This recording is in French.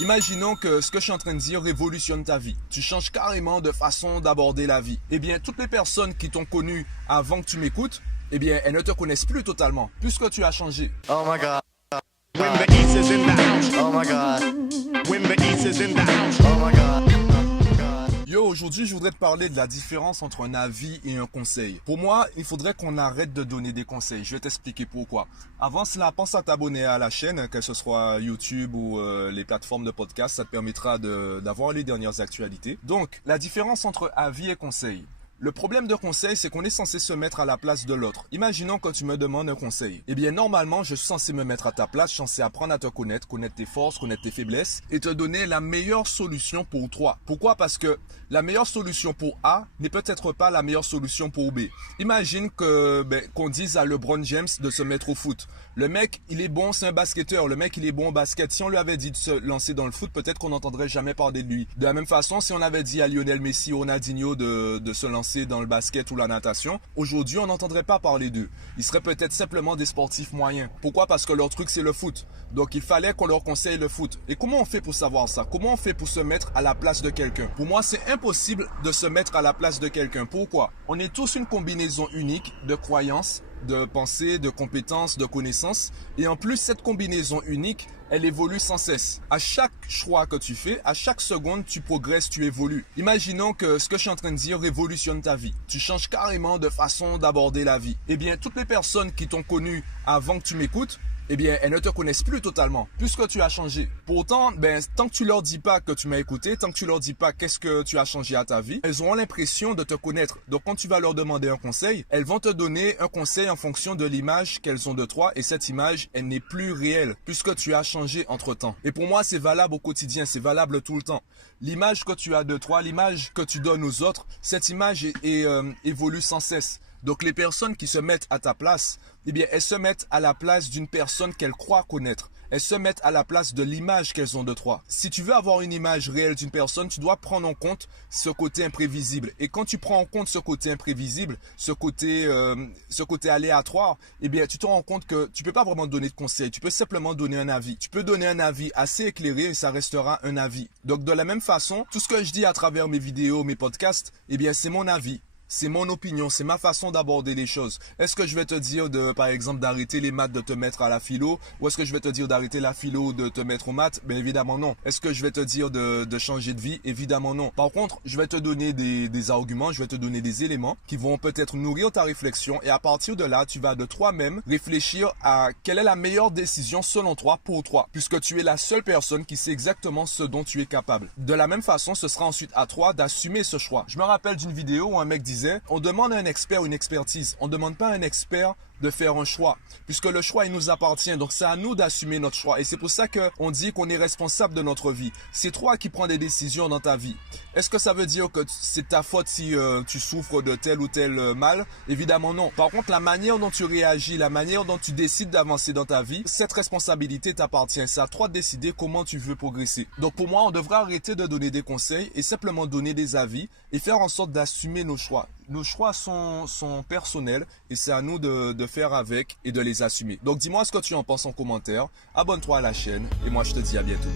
Imaginons que ce que je suis en train de dire révolutionne ta vie. Tu changes carrément de façon d'aborder la vie. Eh bien, toutes les personnes qui t'ont connu avant que tu m'écoutes, eh bien, elles ne te connaissent plus totalement, puisque tu as changé. Oh my God. When the East is in the house. Oh my God. When the East is in the house. Oh my God. Yo, aujourd'hui, je voudrais te parler de la différence entre un avis et un conseil. Pour moi, il faudrait qu'on arrête de donner des conseils. Je vais t'expliquer pourquoi. Avant cela, pense à t'abonner à la chaîne, que ce soit YouTube ou les plateformes de podcast. Ça te permettra d'avoir les dernières actualités. Donc, la différence entre avis et conseil. Le problème de conseil, c'est qu'on est censé se mettre à la place de l'autre. Imaginons que tu me demandes un conseil. Eh bien, normalement, je suis censé me mettre à ta place, je suis censé apprendre à te connaître, connaître tes forces, connaître tes faiblesses et te donner la meilleure solution pour toi. Pourquoi? Parce que la meilleure solution pour A n'est peut-être pas la meilleure solution pour B. Imagine qu'on dise à LeBron James de se mettre au foot. Le mec, il est bon, c'est un basketteur. Le mec, il est bon au basket. Si on lui avait dit de se lancer dans le foot, peut-être qu'on n'entendrait jamais parler de lui. De la même façon, si on avait dit à Lionel Messi ou Ronaldinho de se lancer dans le basket ou la natation, aujourd'hui on n'entendrait pas parler d'eux. Ils seraient peut-être simplement des sportifs moyens. Pourquoi? Parce que leur truc c'est le foot. Donc il fallait qu'on leur conseille le foot. Et comment on fait pour savoir ça? Comment on fait pour se mettre à la place de quelqu'un? Pour moi c'est impossible de se mettre à la place de quelqu'un. Pourquoi? On est tous une combinaison unique de croyances, de pensées, de compétences, de connaissances. Et en plus, cette combinaison unique, elle évolue sans cesse. À chaque choix que tu fais, à chaque seconde, tu progresses, tu évolues. Imaginons que ce que je suis en train de dire révolutionne ta vie. Tu changes carrément de façon d'aborder la vie. Eh bien, toutes les personnes qui t'ont connu avant que tu m'écoutes, eh bien, elles ne te connaissent plus totalement, puisque tu as changé. Pourtant, tant que tu leur dis pas que tu m'as écouté, tant que tu leur dis pas qu'est-ce que tu as changé à ta vie, elles auront l'impression de te connaître. Donc, quand tu vas leur demander un conseil, elles vont te donner un conseil en fonction de l'image qu'elles ont de toi. Et cette image, elle n'est plus réelle, puisque tu as changé entre-temps. Et pour moi, c'est valable au quotidien, c'est valable tout le temps. L'image que tu as de toi, l'image que tu donnes aux autres, cette image évolue sans cesse. Donc les personnes qui se mettent à ta place, eh bien elles se mettent à la place d'une personne qu'elles croient connaître. Elles se mettent à la place de l'image qu'elles ont de toi. Si tu veux avoir une image réelle d'une personne, tu dois prendre en compte ce côté imprévisible. Et quand tu prends en compte ce côté imprévisible, ce côté aléatoire, eh bien tu te rends compte que tu peux pas vraiment donner de conseils. Tu peux simplement donner un avis. Tu peux donner un avis assez éclairé et ça restera un avis. Donc de la même façon, tout ce que je dis à travers mes vidéos, mes podcasts, eh bien c'est mon avis. C'est mon opinion, c'est ma façon d'aborder les choses. Est-ce que je vais te dire par exemple, d'arrêter les maths, de te mettre à la philo? Ou est-ce que je vais te dire d'arrêter la philo, de te mettre aux maths? Bien évidemment non. Est-ce que je vais te dire de changer de vie? Évidemment non. Par contre, je vais te donner des arguments, je vais te donner des éléments qui vont peut-être nourrir ta réflexion. Et à partir de là, tu vas de toi-même réfléchir à quelle est la meilleure décision selon toi pour toi. Puisque tu es la seule personne qui sait exactement ce dont tu es capable. De la même façon, ce sera ensuite à toi d'assumer ce choix. Je me rappelle d'une vidéo où un mec disait: on demande à un expert une expertise. On ne demande pas à un expert de faire un choix, puisque le choix il nous appartient, donc c'est à nous d'assumer notre choix. Et c'est pour ça qu'on dit qu'on est responsable de notre vie. C'est toi qui prends des décisions dans ta vie. Est-ce que ça veut dire que c'est ta faute si tu souffres de tel ou tel mal? Évidemment non. Par contre, la manière dont tu réagis, la manière dont tu décides d'avancer dans ta vie, cette responsabilité t'appartient. C'est à toi de décider comment tu veux progresser. Donc pour moi, on devrait arrêter de donner des conseils et simplement donner des avis et faire en sorte d'assumer nos choix. Nos choix sont personnels et c'est à nous de faire avec et de les assumer. Donc dis-moi ce que tu en penses en commentaire, abonne-toi à la chaîne et moi je te dis à bientôt.